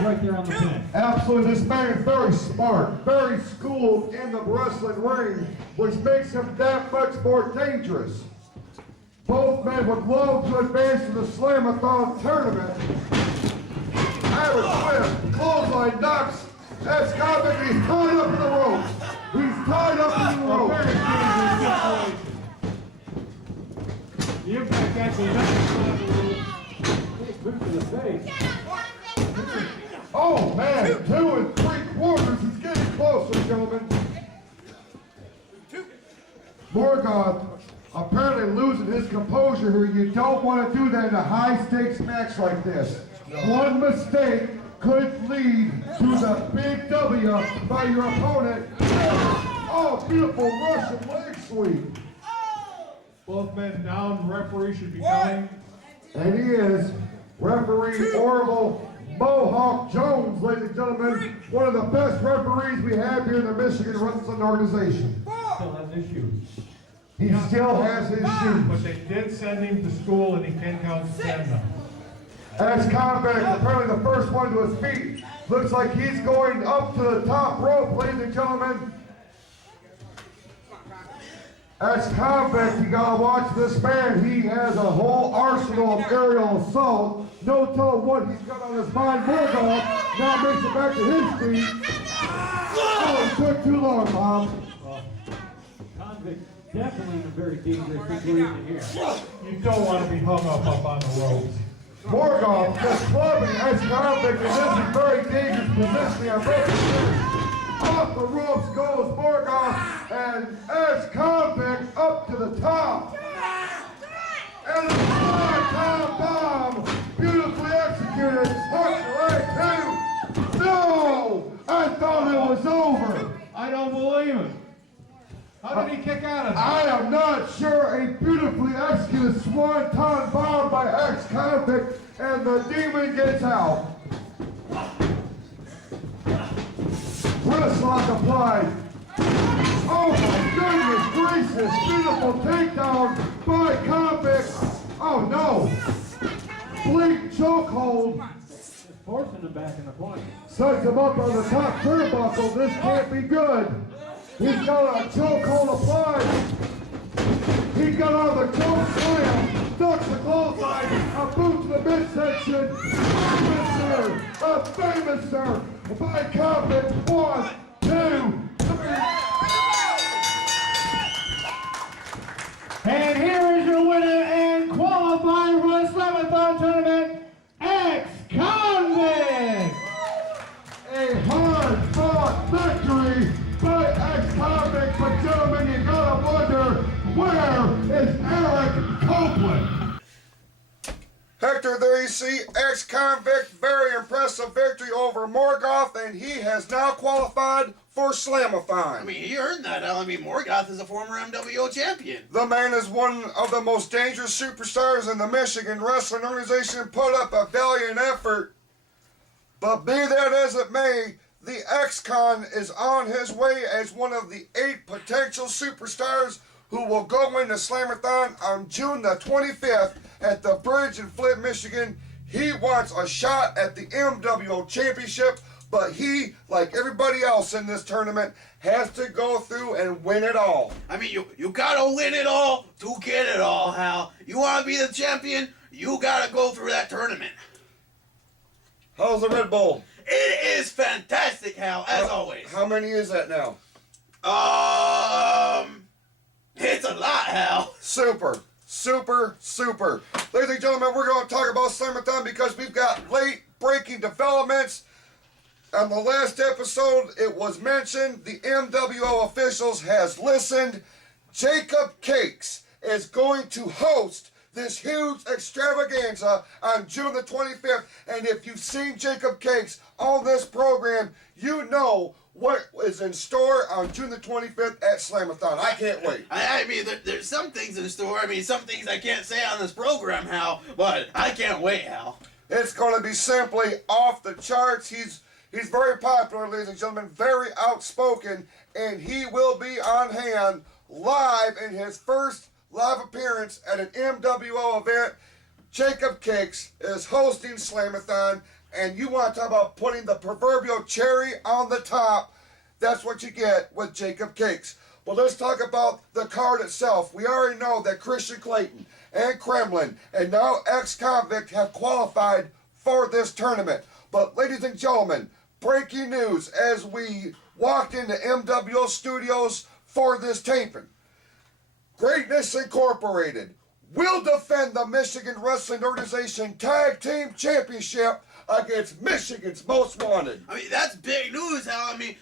right there on the pin. Absolutely, this man is very smart, very schooled in the wrestling ring, which makes him that much more dangerous. Both men would love to advance to the Slam-a-Thon tournament. Irish whip, clothesline knocks, X-Convict, he's tied up in the ropes. He's tied up in the ropes. Very dangerous situation. The impact actually doesn't boot to the face. Oh man, 2 3/4. He's getting closer, gentlemen. Mourgothe apparently losing his composure here. You don't want to do that in a high-stakes match like this. One mistake could lead to the big W by your opponent. Oh, beautiful Russian leg sweep. Both men down, referee should be counting. And he is referee Orville Mohawk Jones, ladies and gentlemen. One of the best referees we have here in the Michigan Wrestling Organization. Still has issues. He still has his shoes. But they did send him to school and he can count to 10 now. X-Convict, apparently the first one to his feet. Looks like he's going up to the top rope, ladies and gentlemen. X-Convict, you gotta watch this man. He has a whole arsenal of aerial assault. No telling what he's got on his mind. Mourgothe now makes it back to his feet. Oh, it took too long, Bob. Convict definitely in a very dangerous situation here. You don't want to be hung up on the ropes. Mourgothe just clubbing X-Convict, and this is a very dangerous position. I'm ready. Off the ropes goes Mourgothe, and X-Convict up to the top. And a time bomb, beautifully executed. Hook right two. No! I thought it was over. I don't believe it. How did he kick out of it? I am not sure. A beautifully executed swanton bomb by X-Convict, and the demon gets out. Wrist lock applied. Oh my goodness gracious! Beautiful takedown by Convict. Oh no! Bleak chokehold. Forcing him back in the corner. Sets him up on the top turnbuckle. This can't be good. He's got a chokehold applied. He got on the choke slam. Ducks the clothesline. A boot to the midsection. A famouser by Convict. 1, 2, 3. And here is your winner and qualifying for the Slam-a-Thon tournament, X-Convict! A hard-fought victory by X-Convict, but gentlemen, you gotta wonder, where is Eric Copeland? Hector, there you see X-Convict, very impressive victory over Mourgothe, and he has now qualified for Slam-a-Thon. I mean, he earned that. I mean, Mourgothe is a former MWO champion. The man is one of the most dangerous superstars in the Michigan Wrestling Organization, put up a valiant effort. But be that as it may, the X-Con is on his way as one of the 8 potential superstars who will go into Slam-a-Thon on June the 25th at the Bridge in Flint, Michigan. He wants a shot at the MWO Championship, but he, like everybody else in this tournament, has to go through and win it all. I mean, you gotta win it all to get it all, Hal. You wanna be the champion, you gotta go through that tournament. How's the Red Bull? It is fantastic, Hal, as always. How many is that now? It's a lot, Hal. Super. Super, super. Ladies and gentlemen, we're going to talk about Slam-a-Thon because we've got late breaking developments. On the last episode, it was mentioned the MWO officials has listened. Jacob Cakes is going to host this huge extravaganza on June the 25th. And if you've seen Jacob Cakes on this program, you know what is in store on June the 25th at Slam-a-Thon. I can't wait. I mean, there's some things in store. I mean, some things I can't say on this program, Hal, but I can't wait, Hal. It's going to be simply off the charts. He's very popular, ladies and gentlemen, very outspoken, and he will be on hand live in his first live appearance at an MWO event. Jacob Cakes is hosting Slam-a-Thon. and you want to talk about putting the proverbial cherry on the top, that's what you get with Jacob Cakes. But let's talk about the card itself. We already know that Christian Clayton and Kremlin and now X-Convict have qualified for this tournament. But ladies and gentlemen, breaking news as we walked into MWO Studios for this taping. Greatness Incorporated will defend the Michigan Wrestling Organization Tag Team Championship against Michigan's Most Wanted. I mean, that's big news, Hal. I mean,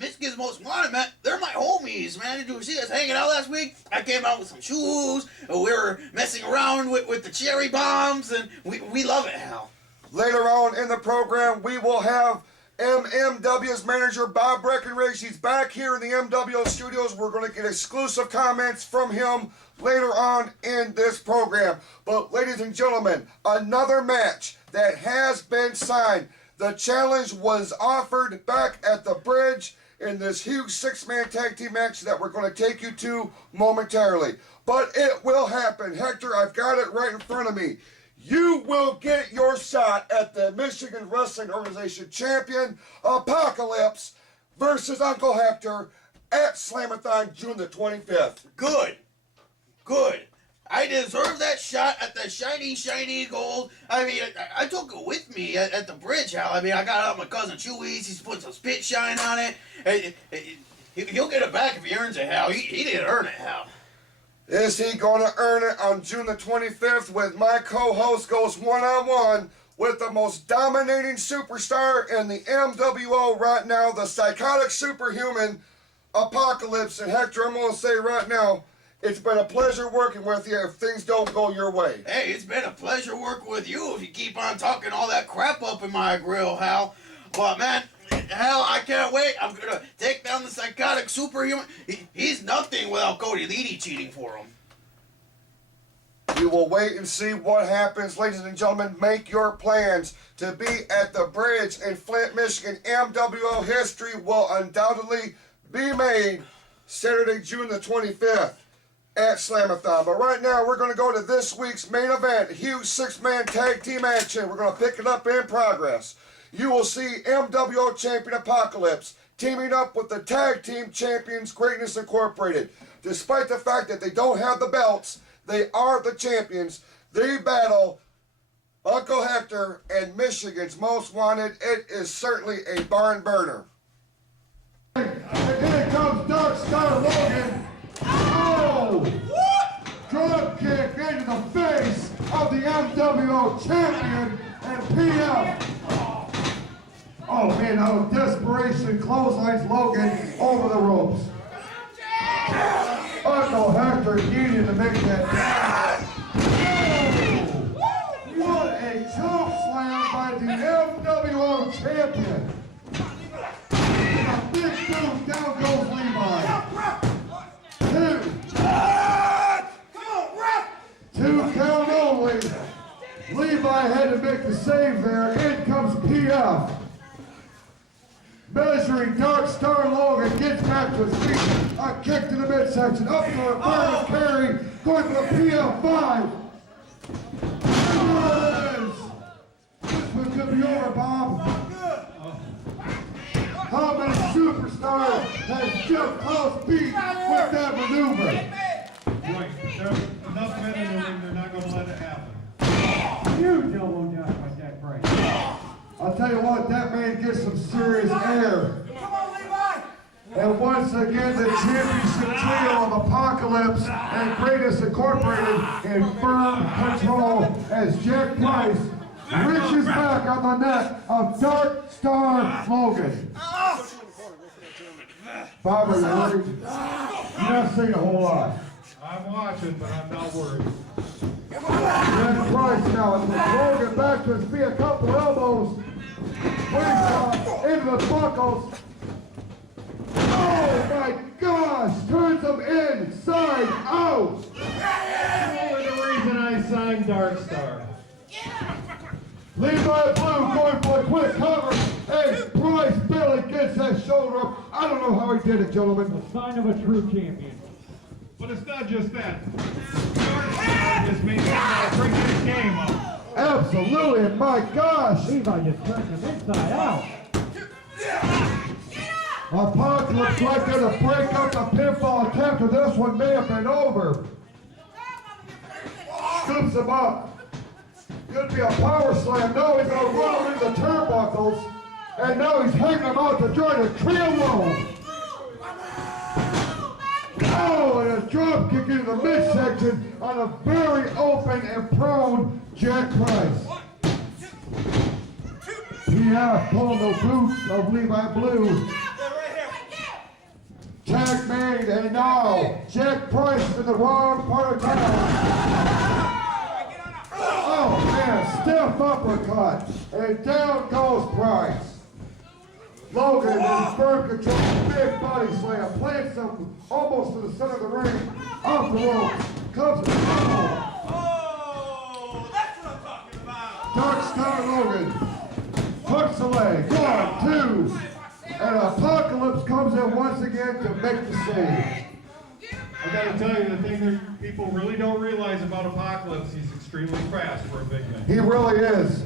Michigan's Most Wanted, man, they're my homies, man. Did you see us hanging out last week? I came out with some shoes, and we were messing around with the cherry bombs, and we love it, Hal. Later on in the program, we will have MMW's manager, Bob Breckenridge. He's back here in the MWO Studios. We're going to get exclusive comments from him later on in this program. But ladies and gentlemen, another match that has been signed. The challenge was offered back at the bridge in this huge six-man tag team match that we're going to take you to momentarily. But it will happen. Hector, I've got it right in front of me. You will get your shot at the Michigan Wrestling Organization champion, Apocalypse, versus Uncle Hector at Slam-a-Thon June the 25th. Good. I deserve that shot at the shiny gold. I mean, I took it with me at the bridge, Hal. I mean, I got it on my cousin Chewy's. He's put some spit shine on it. He'll get it back if he earns it, Hal. He didn't earn it, Hal. Is he going to earn it on June the 25th with my co-host goes one-on-one with the most dominating superstar in the MWO right now, the psychotic superhuman Apocalypse. And Hector, I'm going to say right now, it's been a pleasure working with you if things don't go your way. Hey, it's been a pleasure working with you if you keep on talking all that crap up in my grill, Hal. But man, Hal, I can't wait. I'm going to take down the psychotic superhuman. He's nothing without Cody Leedy cheating for him. You will wait and see what happens. Ladies and gentlemen, make your plans to be at the bridge in Flint, Michigan. MWO history will undoubtedly be made Saturday, June the 25th at Slam-a-Thon. But right now, we're going to go to this week's main event, a huge six-man tag team action. We're going to pick it up in progress. You will see MWO champion Apocalypse teaming up with the tag team champions Greatness Incorporated. Despite the fact that they don't have the belts, they are the champions. They battle Uncle Hector and Michigan's Most Wanted. It is certainly a barn burner. And here comes Dark Star Logan. Oh! Drop kick into the face of the MWO champion and PF. Oh man, out of desperation, clotheslines Logan over the ropes. Uncle Hector needed to make that. Oh, what a choke slam by the MWO champion. A big move, down goes Levi. Two count only. Levi had to make the save there. In comes PF. Measuring Dark Star Logan gets back to his feet. A kick to the midsection. Up for a burner carry. Going for the PF5. This one could be over, Bob. How many superstars has Jeff Klaus beat with that maneuver? Right. There's enough men in the ring, they're not going to let it happen. Huge elbow down by that price. I'll tell you what, that man gets some serious air. Come on, Levi! And once again, the championship trio of Apocalypse and Greatness Incorporated in firm control as Jack Price reaches back on the neck of Dark Star Logan. Bob, are you worried? You're not saying a whole lot. I'm watching, but I'm not worried. Jack Price now, and Logan back to his feet, a couple elbows. Into the buckles. Oh my gosh! Turns him inside out! Only the reason I signed Dark Star. Levi Blue going for a quick cover. Hey, Bryce Billy gets that shoulder up. I don't know how he did it, gentlemen. A sign of a true champion. But it's not just that. Dark Star just made me bring this game up. Absolutely, my gosh. Levi just turned him inside out. Apocalypse right there to break up the pinfall attempt, or this one may have been over. Scoops him up. Could be a power slam. No, he's going to roll into the turnbuckles. And now he's hanging him out to join a trio roll. Oh, and a drop kick into the midsection on a very open and prone Jack Price. PF pulling the boots of Levi Blue. Tag made, and now Jack Price is in the wrong part of town. Oh man, stiff uppercut, and down goes Price. Logan in firm control, big body slam, plants him almost to the center of the ring, off the ropes, comes to the Oh, that's what I'm talking about. Dark Star Logan hooks the leg, 1, 2, and Apocalypse comes in once again to make the save. I gotta tell you, the thing that people really don't realize about Apocalypse, he's extremely fast for a big man. He really is.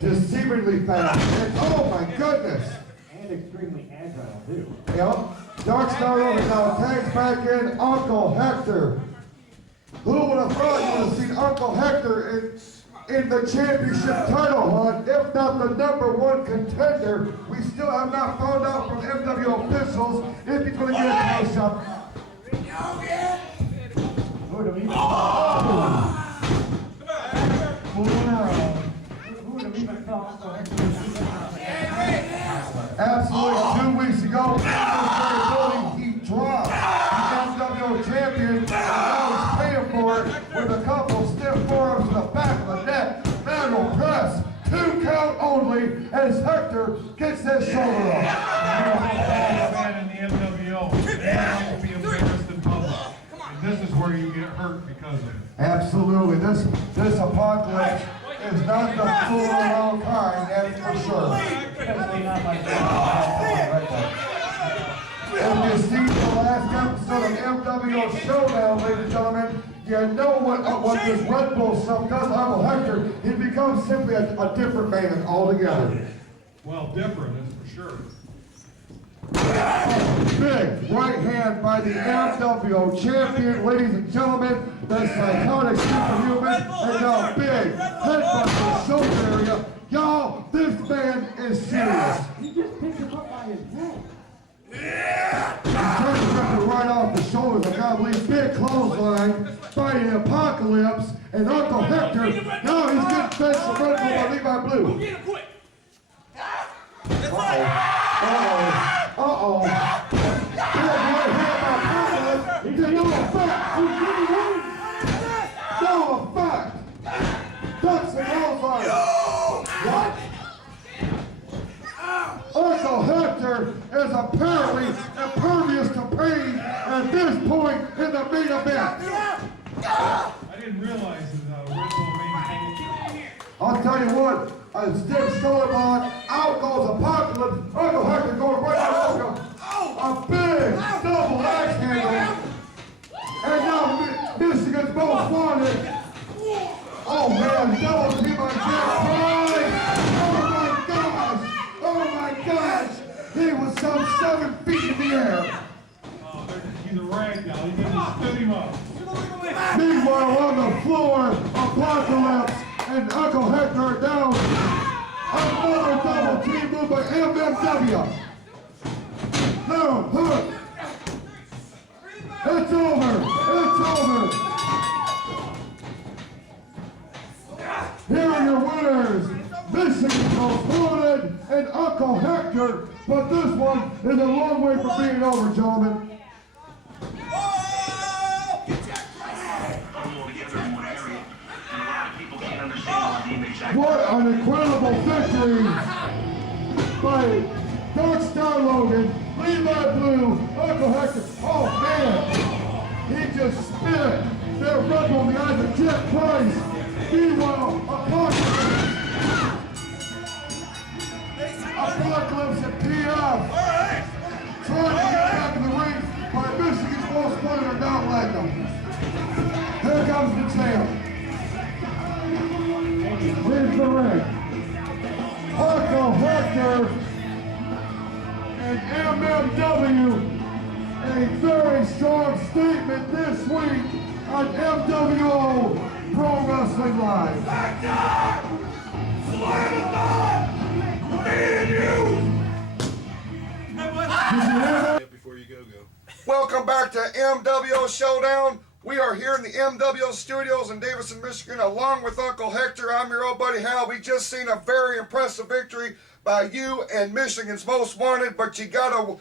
Deceivingly fast. And oh my goodness. And extremely agile, too. Yep. Dark Star Logan now tags back in Uncle Hector. Who would have thought you would have seen Uncle Hector in the championship title hunt, if not the #1 contender? We still have not found out from MWO officials if he's going to get a close-up. Who do we thought? Absolutely, 2 weeks ago, he dropped the MWO champion, and now he's paying for it with a couple stiff forearms to the back of the neck. Manual press, 2 count only, as Hector gets his shoulder up. Man in the MWO, you don't like to be embarrassed in public. And this is where you get hurt because of it. Absolutely, this Apocalypse is not the fool around kind, that's for sure. Especially not like that. If you see the last episode of MWO Showdown, ladies and gentlemen, you know what this Red Bull stuff does to Uncle Hector. He becomes simply a different man altogether. Well, different, that's for sure. Big right hand by the MWO champion, ladies and gentlemen, the psychotic superhuman, and now big headbutt to the shoulder area. Y'all, this man is serious. He just picked him up by his head. He's trying to rip it right off the shoulders of God, leave big clothesline by the Apocalypse, and Uncle Hector, now he's getting fed some Red Bull by Levi Blue. Uh-oh. No effect. No effect. Ducks and clothesline. What? Uncle Hector is apparently impervious to pain at this point in the main event. I didn't realize that Red Bull main. I'll tell you what, a stiff shoulder block, out goes Apocalypse, Uncle Hector going right out of him. A big double axe handle. And now Michigan's Most Wanted. Oh man, double team on Jack Price. Oh my gosh. He was some 7 feet in the air. Oh, he's a rag now. He just stood him up. Meanwhile, on the floor, Apocalypse and Uncle Hector are down. Another double team move by MMW. No, hook. It's over. It's over. Here are your winners, Michigan Most Wanted and Uncle Hector. But this one is a long way from being over, gentlemen. What an incredible victory by Dark Star Logan, Levi Blue, Uncle Hector. Oh man, he just spit their Red Bull in the eyes of Jack Price. Meanwhile, Apocalypse and PF trying to get back in the ring by Michigan's Most Wanted are not letting them. Here comes the champ. the ring, Uncle Hector and MMW. A very strong statement this week on MWO Pro Wrestling Live. Hector! Slam-a-Thon! Me and you! Before you go. Welcome back to MWO Showdown. We are here in the MWO studios in Davison, Michigan, along with Uncle Hector. I'm your old buddy Hal. We just seen a very impressive victory by you and Michigan's Most Wanted, but you gotta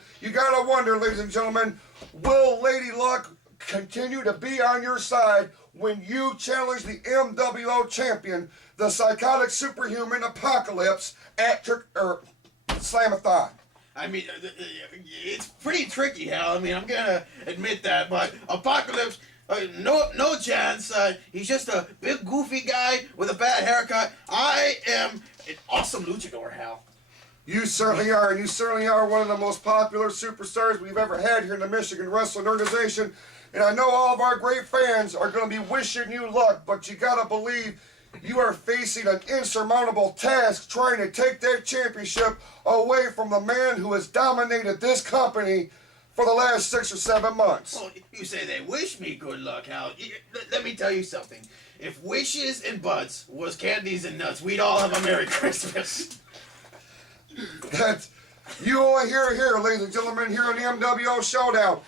wonder, ladies and gentlemen, will Lady Luck continue to be on your side when you challenge the MWO champion, the psychotic superhuman Apocalypse, at Slam-a-Thon? I mean, it's pretty tricky, Hal. I mean, I'm gonna admit that, but Apocalypse, no chance. He's just a big goofy guy with a bad haircut. I am an awesome luchador, Hal. You certainly are, and you certainly are one of the most popular superstars we've ever had here in the Michigan Wrestling Organization. And I know all of our great fans are going to be wishing you luck, but you got to believe you are facing an insurmountable task trying to take that championship away from the man who has dominated this company for the last 6 or 7 months. Well, you say they wish me good luck, Hal. Let me tell you something. If wishes and butts was candies and nuts, we'd all have a Merry Christmas. That you only hear it here, ladies and gentlemen, here on the MWO Showdown.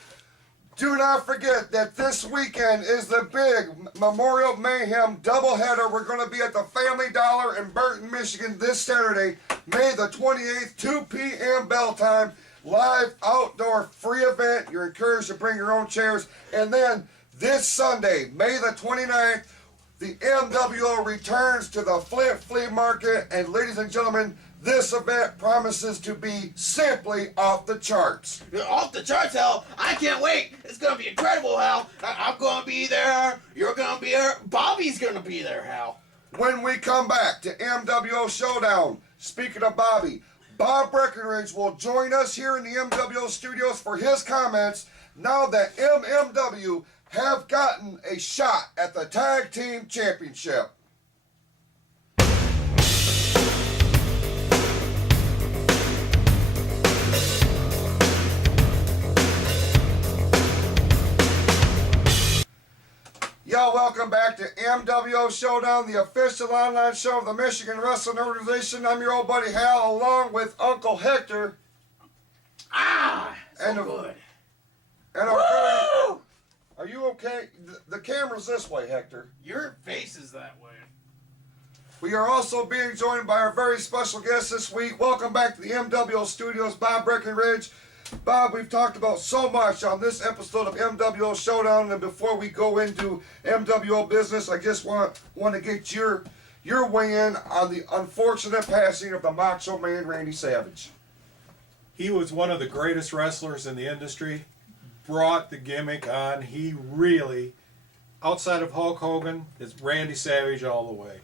Do not forget that this weekend is the big Memorial Mayhem doubleheader. We're going to be at the Family Dollar in Burton, Michigan this Saturday, May the 28th, 2 p.m. bell time. Live outdoor free event. You're encouraged to bring your own chairs. And then this Sunday, May the 29th, the MWO returns to the Flint Flea Market. And ladies and gentlemen, this event promises to be simply off the charts. Off the charts, Hal. I can't wait. It's going to be incredible, Hal. I'm going to be there. You're going to be there. Bobby's going to be there, Hal. When we come back to MWO Showdown, speaking of Bobby, Bob Breckenridge will join us here in the MWO studios for his comments now that MMW have gotten a shot at the Tag Team Championship. Y'all, welcome back to MWO Showdown, the official online show of the Michigan Wrestling Organization. I'm your old buddy Hal, along with Uncle Hector. So And good. And our are you okay? The camera's this way, Hector. Your face is that way. We are also being joined by our very special guest this week. Welcome back to the MWO Studios, Bob Breckenridge. Bob, we've talked about so much on this episode of MWO Showdown, and before we go into MWO business, I just want to get your weigh in on the unfortunate passing of the Macho Man Randy Savage. He was one of the greatest wrestlers in the industry, brought the gimmick on. He really, outside of Hulk Hogan, is Randy Savage all the way.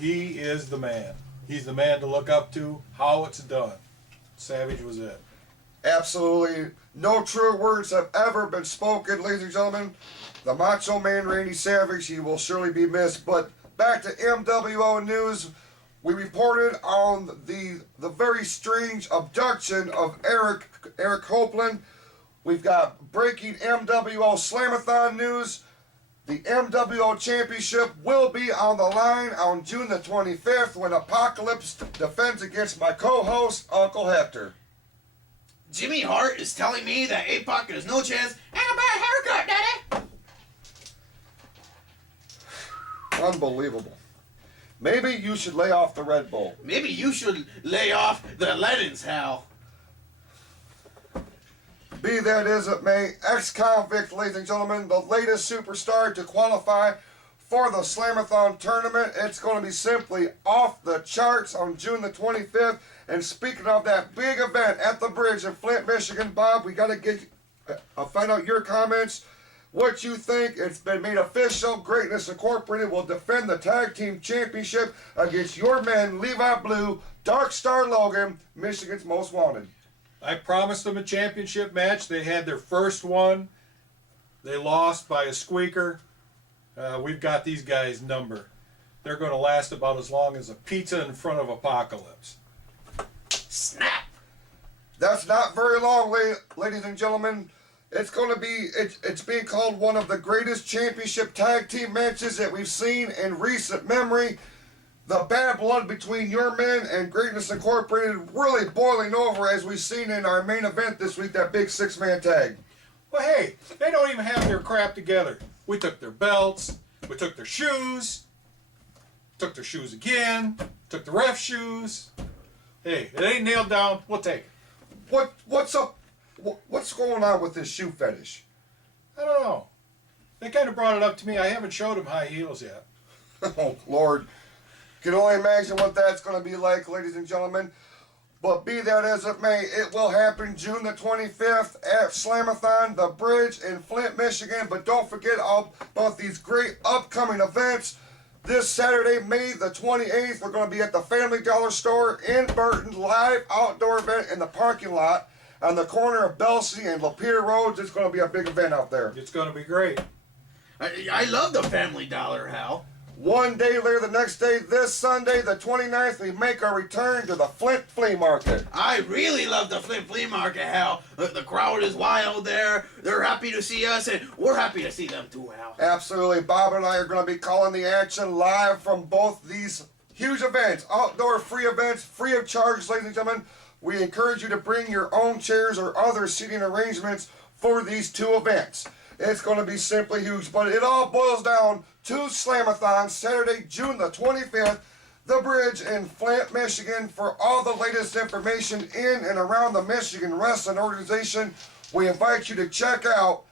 He is the man. He's the man to look up to, how it's done. Savage was it. Absolutely no true words have ever been spoken, ladies and gentlemen. The Macho Man Randy Savage, he will surely be missed. But back to MWO news, we reported on the very strange abduction of Eric Copeland. We've got breaking MWO Slam-a-Thon news. The MWO Championship will be on the line on June the 25th when Apocalypse defends against my co-host, Uncle Hector. Jimmy Hart is telling me that APOC has no chance and a bad haircut, Daddy. Unbelievable. Maybe you should lay off the Red Bull. Maybe you should lay off the Lennons, Hal. Be that as it may, X-Convict, ladies and gentlemen, the latest superstar to qualify for the Slam-a-Thon tournament. It's going to be simply off the charts on June the 25th. And speaking of that big event at the bridge in Flint, Michigan, Bob, we got to find out your comments. What you think. It's been made official. Greatness Incorporated will defend the Tag Team Championship against your men, Levi Blue, Dark Star Logan, Michigan's Most Wanted. I promised them a championship match. They had their first one. They lost by a squeaker. We've got these guys' number. they're going to last about as long as a pizza in front of apocalypse. Snap! That's not very long, ladies and gentlemen. It's going to be, it's being called one of the greatest championship tag team matches that we've seen in recent memory. The bad blood between your men and Greatness Incorporated really boiling over as we've seen in our main event this week, that big 6-man tag. Well, hey, they don't even have their crap together. We took their belts, we took their shoes, took their shoes again, took the ref shoes. Hey, it ain't nailed down, we'll take it. What's up? What's going on with this shoe fetish? I don't know. They kind of brought it up to me. I haven't showed them high heels yet. Oh, Lord. Can only imagine what that's going to be like, ladies and gentlemen. But be that as it may, it will happen June the 25th at Slam-a-Thon, the Bridge in Flint, Michigan. But don't forget all about these great upcoming events. This Saturday, May the 28th, we're going to be at the Family Dollar Store in Burton, live outdoor event in the parking lot on the corner of Belsey and Lapeer Roads. It's going to be a big event out there. It's going to be great. I love the Family Dollar, Hal. One day later, the next day, this Sunday, the 29th, we make our return to the Flint Flea Market. I really love the Flint Flea Market, Hal. The crowd is wild there. They're happy to see us, and we're happy to see them too, Hal. Absolutely. Bob and I are going to be calling the action live from both these huge events, outdoor free events, free of charge, ladies and gentlemen. We encourage you to bring your own chairs or other seating arrangements for these two events. It's going to be simply huge, but it all boils down to Slam-a-Thon, Saturday, June the 25th, the Bridge in Flint, Michigan. For all the latest information in and around the Michigan Wrestling Organization, we invite you to check out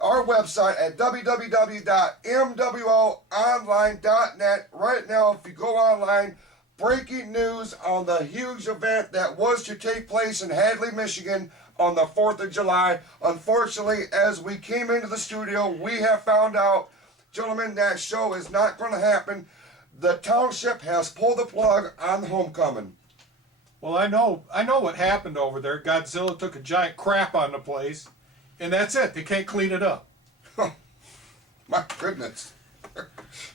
our website at www.MWOonline.net. Right now, if you go online, breaking news on the huge event that was to take place in Hadley, Michigan on the 4th of July. Unfortunately, as we came into the studio, we have found out, gentlemen, that show is not going to happen. The township has pulled the plug on the homecoming. Well, I know what happened over there. Godzilla took a giant crap on the place, and that's it. They can't clean it up. My goodness.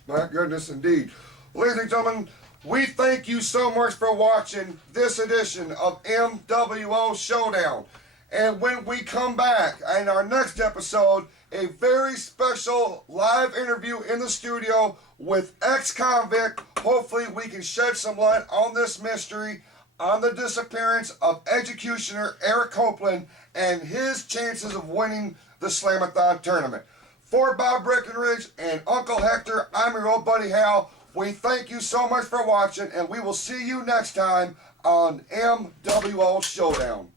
My goodness indeed. Ladies and gentlemen, we thank you so much for watching this edition of MWO Showdown. And when we come back in our next episode, a very special live interview in the studio with X-Convict. Hopefully we can shed some light on this mystery, on the disappearance of executioner Eric Copeland and his chances of winning the Slam-a-Thon tournament. For Bob Breckenridge and Uncle Hector, I'm your old buddy Hal. We thank you so much for watching, and we will see you next time on MWO Showdown.